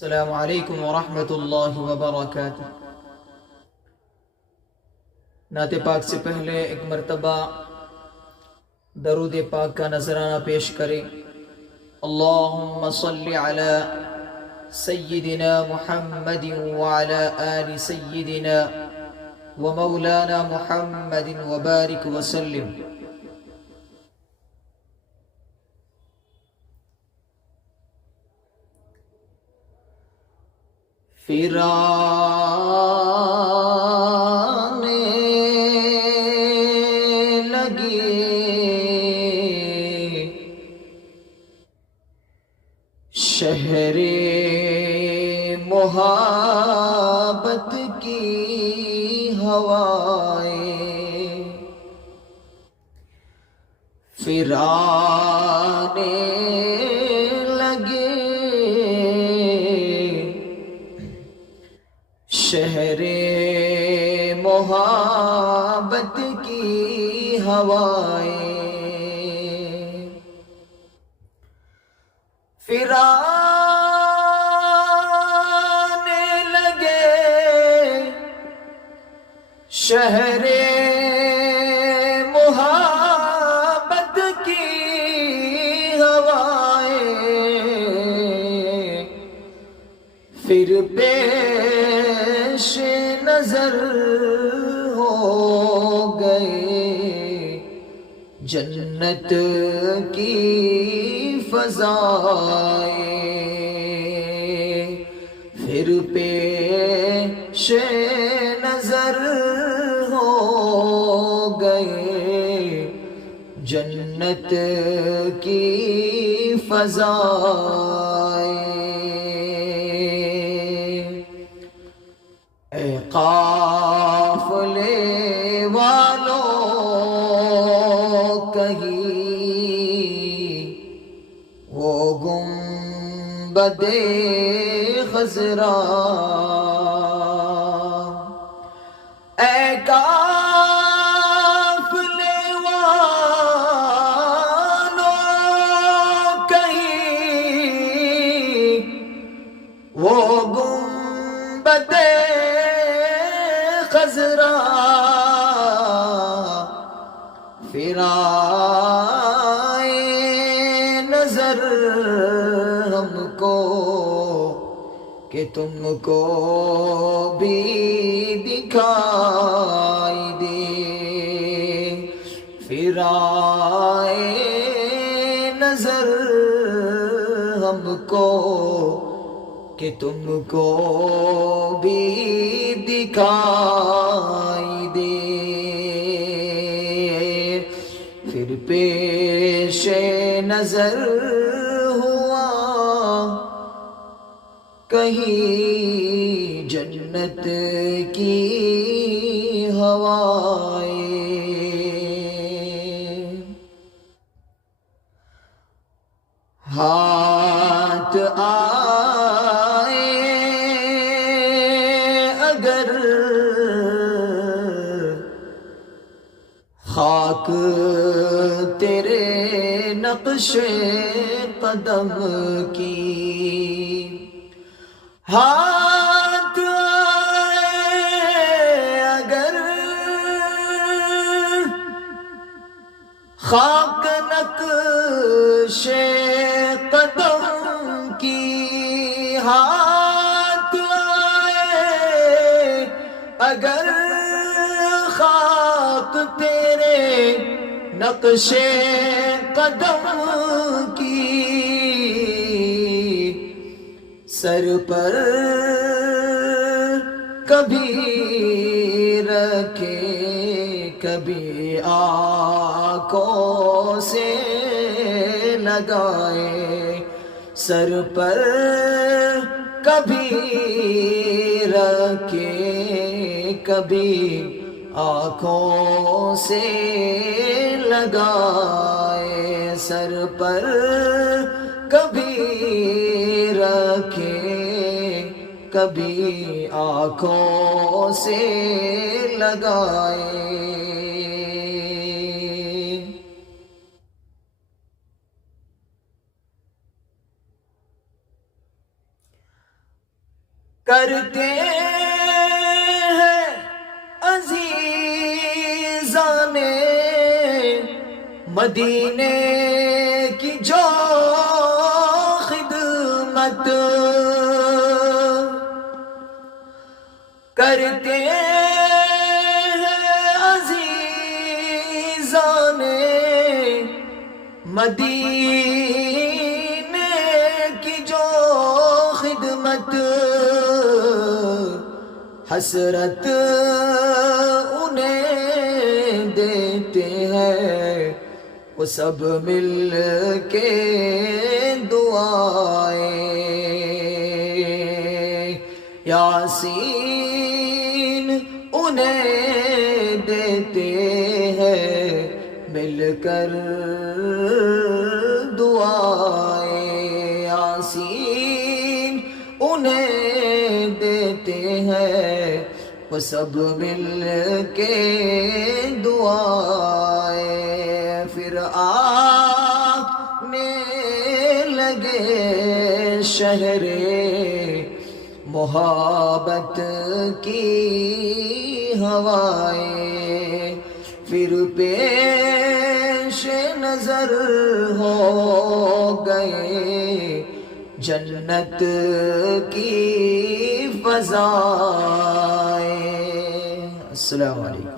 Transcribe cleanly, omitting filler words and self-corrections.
السلام علیکم ورحمۃ اللہ وبرکاتہ۔ نعت پاک سے پہلے ایک مرتبہ درود پاک کا نذرانہ پیش کریں۔ اللہم صلی علی سیدنا محمد وعلی آل سیدنا ومولانا محمد وبارک وسلم۔ شہر محبت کی ہوائیں پھرانے لگے، شہر محبت کی ہوائیں پھرانے لگے، شہر محبت کی ہوائیں پھر پیش نظر ہو گئے، جنت کی فضائیں پھر پیش نظر ہو گئے، جنت کی فضائیں۔ اے قافلے والوں کہیں وہ گنبد خضرا، اے قافلے والوں کہیں وہ گنبد خضرا، پھرائے نظر ہم کو کہ تم کو بھی دکھائی دے، پھرائے نظر ہم کو کہ تم کو بھی دکھائی دے، پھر پیش نظر ہوا کہیں جنت کی ہوائیں۔ ہاتھ آئے اگر خاک تیرے نقش قدم کی، ہاتھ آئے اگر خاک نقش قدم کی، ہاتھ آئے اگر خاک تیرے نقش قدم کی، سر پر کبھی رکھے کبھی آنکھوں سے لگائے، سر پر کبھی رکھے کبھی آنکھوں سے لگائے، سر پر کبھی رکھے کبھی آنکھوں سے لگائے۔ کرتے ہیں عزیزان مدینے کی جو خدمت، کرتے ہیں عزیزان مدینے کی جو خدمت، حسرت انہیں دیتے ہیں وہ سب مل کے دعائیں، یاسین انہیں دیتے ہیں مل کر دعائیں، یاسین انہیں دیتے ہیں وہ سب مل کے دعائیں، پھر آنے لگے شہر محبت کی ہوائیں، پھر پیش نظر ہو گئے جنت کی فضائیں۔ السلام علیکم۔